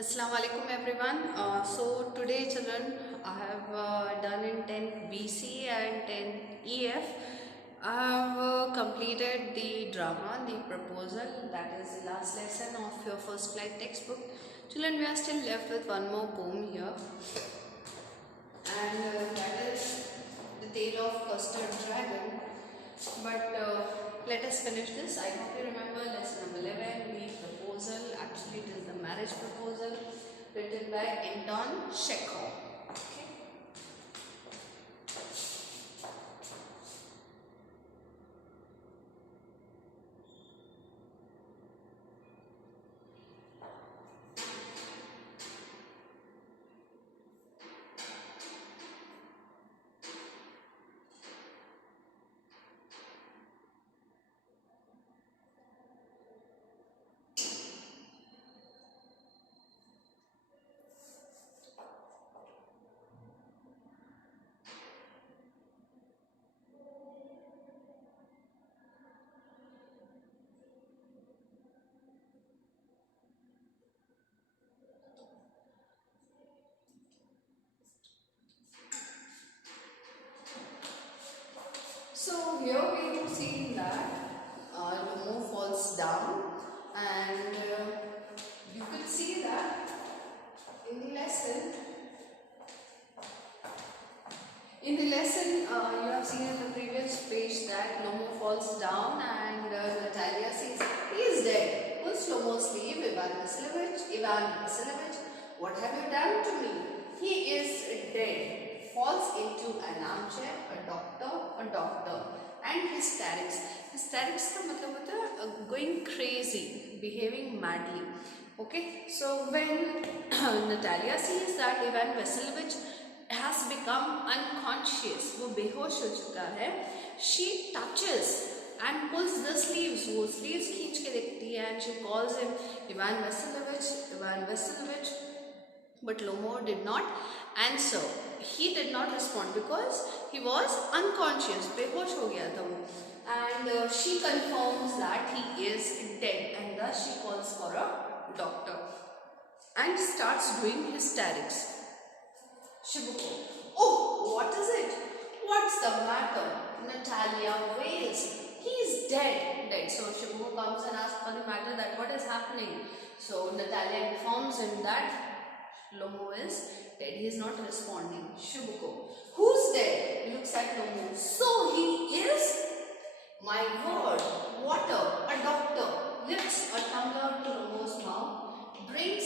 Assalamu alaikum everyone. So today children I have done in 10th BC and 10th EF. I have completed the drama, the proposal, that is the last lesson of your first flight textbook. Children, we are still left with one more poem here, and that is the tale of Custard Dragon. But let us finish this. I hope you remember lesson number 11, the proposal. Actually, it is the marriage proposal written by Anton Chekhov. Okay. So here we have seen that Lomo falls down, and you could see that in the lesson. You have seen in the previous page that Lomo falls down, and Natalia says, "He is dead." Pulls Lomo's sleeve. Ivan Vasilievich, what have you done to me? He is dead. Falls into an armchair. A doctor, and hysterics. Hysterics का मतलब होता है going crazy, behaving madly. Okay, so when Natalia sees that Ivan Vasilievich has become unconscious, वो बेहोश हो चुका है, she touches and pulls the sleeves. वो sleeves खींच के देखती है, and she calls him Ivan Vasilievich. But Lomo did not answer. He did not respond because he was unconscious. बेहोश हो गया था वो. And she confirms that he is dead, and thus she calls for a doctor and starts doing hysterics. Shibuko, oh, what is it? What's the matter? Natalia wails. He is dead. So Shibuko comes and asks for the matter, that what is happening. So Natalia informs him that Lomo is dead. He is not responding. Shibuko, who's dead? He looks at Lomo. So he is? My word, water, a doctor. Lifts a tumbler to Lomo's mouth. Drink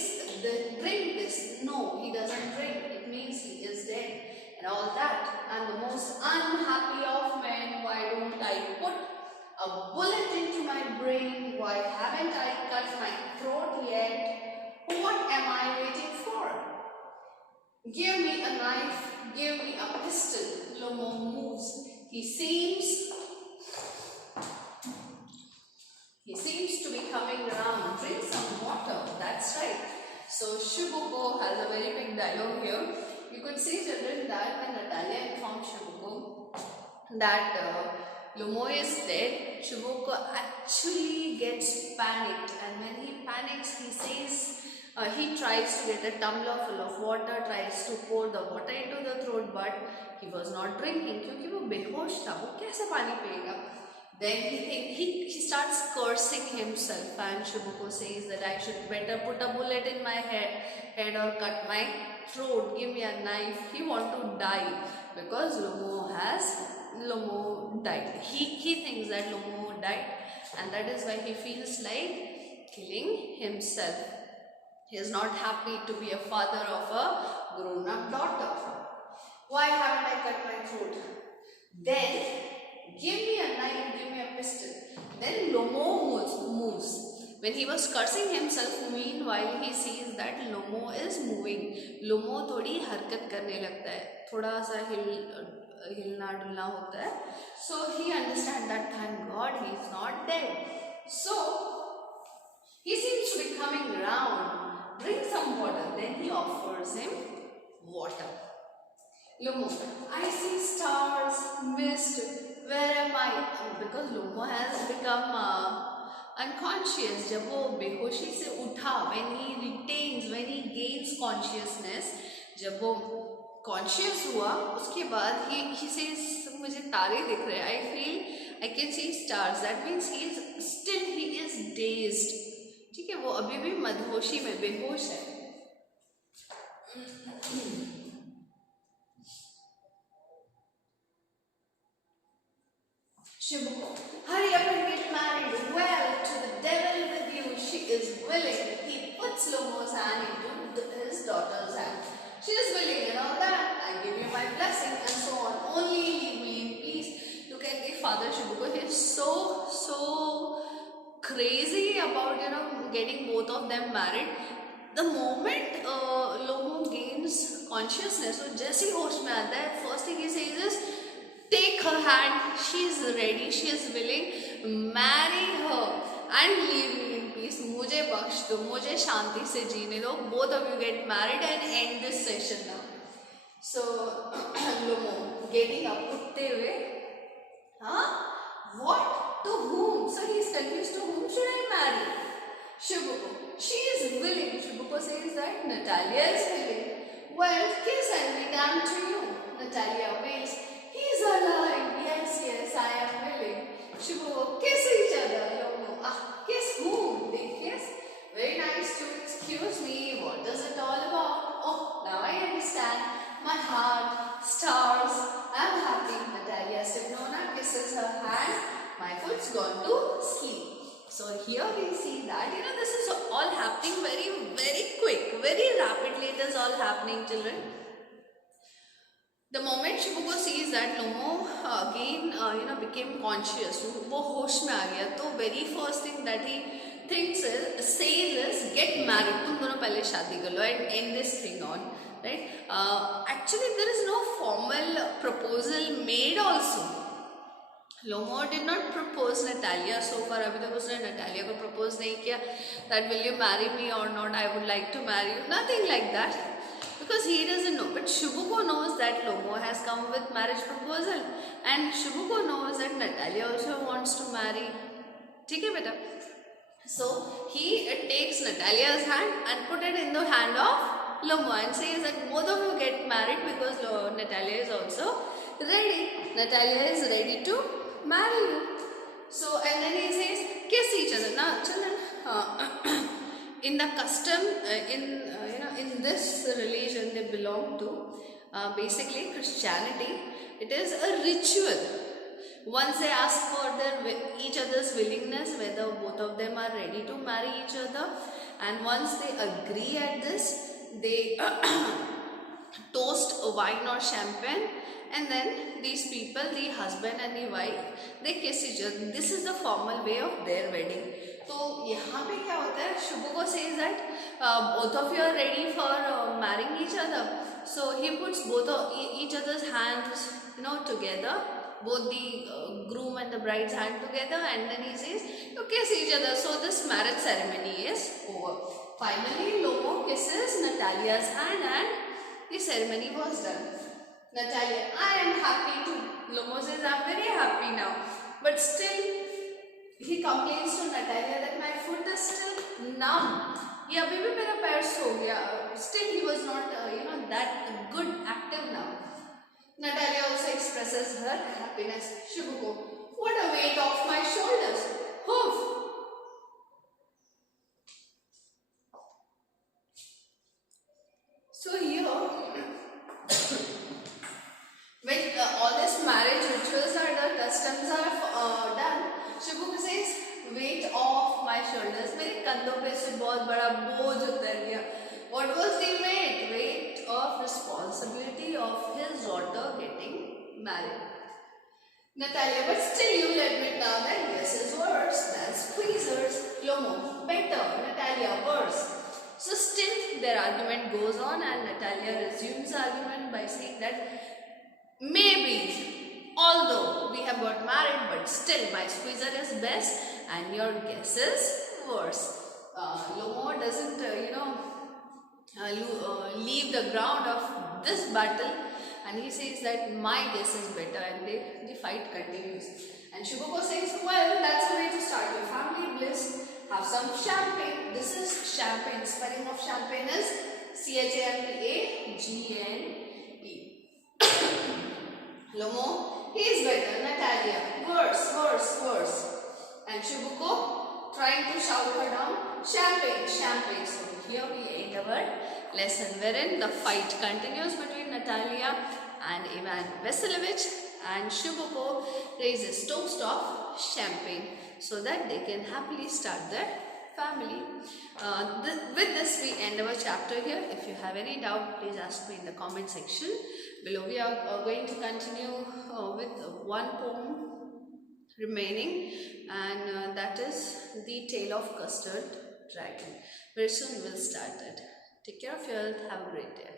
this. No, he doesn't drink. It means he is dead. And all that. And the most unhappy of men, why don't I put a bullet into my brain? Why haven't I cut my throat yet? What am I waiting for? Give me a knife, give me a pistol. Lomo moves. He seems to be coming around. Drink some water. That's right. So Shibuko has a very big dialogue here. You could see, children, that when Natalia informed Shibuko that Lomo is dead, Shibuko actually gets panicked, and when he panics, he says, he tries to get a tumbler full of water, tries to pour the water into the throat, but he was not drinking क्योंकि वो बेहोश था. वो कैसे पानी पिएगा? Then he starts cursing himself, and Shibuko says that I should better put a bullet in my head or cut my throat. Give me a knife. He want to die because Lomo died. He thinks that Lomo died, and that is why he feels like killing himself. He is not happy to be a father of a grown-up daughter. Why haven't I cut my throat? Then give me a knife, give me a pistol. Then Lomo moves. When he was cursing himself, meanwhile he sees that Lomo is moving. Lomo थोड़ी हरकत करने लगता है, थोड़ा सा हिलना डुलना होता है. So he understands that thank God he is not dead. So he seems to be coming around. Drink some water. Then he offers him water. Lomo, I see stars, mist. Where am I? Because Lomo has become unconscious. जब वो बेहोशी से उठा, when when he gains consciousness, जब वो conscious हुआ उसके बाद he says मुझे तारे दिख रहे हैं, I feel I can see stars. That means he is dazed. ठीक है, वो अभी भी मदहोशी में बेहोश है. Shibuko, hurry up and get married. Well, to the devil with you. She is willing. He puts Lomo's hand into his daughter's hand. She is willing and all that. I give you my blessing and so on. Only leave me in peace. Look at the father Shibuko. He is so crazy about getting both of them married. The moment Lomo gains consciousness, so जैसे ही होश में आता है, first thing he says is take her hand, she is ready, she is willing, marry her and leave me in peace. मुझे बख्श दो, मुझे शांति से जीने दो. Both of you get married and end this session now. So Lomo getting up, उठते हुए, what? To whom? So he is confused. To whom should I marry? Shibuko. She is willing. Shibuko says that Natalia is willing. Well, kiss and be damned to you. Natalia wails. He is alive. Yes, I am willing. Shibuko, kiss each other. Lomo, kiss whom? They kiss. Very nice too. Excuse me. What is it all about? Oh, now I understand. My heart, stars. I am happy. Natalia Stepnona kisses her hand. My foot's gone to sleep. So here we see that this is all happening very, very quick, very rapidly. It is all happening, children. The moment Shibuko sees that Lomo again became conscious, वो होश में आ गया, तो very first thing that he says is get married. तुम दोनों पहले शादी कर लो and end this thing on, right? Actually, there is no formal proposal made also. Lomo did not propose Natalia so far. अभी तक उसने Natalia को propose नहीं किया that will you marry me or not, I would like to marry you, nothing like that, because he doesn't know. But Shibuko knows that Lomo has come with marriage proposal and Shibuko knows that Natalia also wants to marry. ठीक है बेटा? So he takes Natalia's hand and put it in the hand of Lomo and says that both of you get married because Natalia is also ready. Natalia is ready to marry you. So and then he says kiss each other. Now children, in the custom in this religion they belong to, basically Christianity, it is a ritual. Once they ask for each other's willingness, whether both of them are ready to marry each other, and once they agree at this, they toast a wine or champagne, and then these people, the husband and the wife, they kiss each other. This is the formal way of their wedding. तो यहाँ पे क्या होता है? Shibuko says that both of you are ready for marrying each other. So he puts both of each other's hands, together, both the groom and the bride's hand together, and then he says, you kiss each other. So this marriage ceremony is over. Finally, Lomo kisses Natalia's hand, and the ceremony was done. Natalia, I am happy too. Lomo says, I am very happy now. But still, he complains to Natalia that my foot is still numb. ये अभी भी मेरा पैर सो गया. Still, he was not, that good, active now. Natalia also expresses her happiness. Shibuko, what a weight off my shoulders. Hoof. So here, when all these marriage rituals are done, customs are done, Shibuko says, weight off my shoulders. मेरे कंधों पे से बहुत बड़ा बोझ उतर गया. What was the weight? Weight of responsibility of his daughter getting married. Natalia, but still you will admit now that yes is worse than squeezers. Lomo, better. Natalia, worse. So still their argument goes on, and Natalia resumes argument by saying that maybe, although we have got married, but still my squeezer is best and your guess is worse. Lomo doesn't, leave the ground of this battle, and he says that my guess is better, and the fight continues. And Shibuko says, well, that's a way to start your family bliss. have some champagne. This is champagne. Spelling of champagne is Champagene. Lomo, he is better. Natalia, worse. And Shibuko, trying to shout her down, champagne. So here we end our lesson wherein the fight continues between Natalia and Ivan Vasilievich, and Shibuko raises toast of champagne so that they can happily start their family. With this we end our chapter here. If you have any doubt, please ask me in the comment section below. We are going to continue with one poem remaining, and that is The Tale of Custard Dragon. Very soon we'll start that. Take care of your health. Have a great day.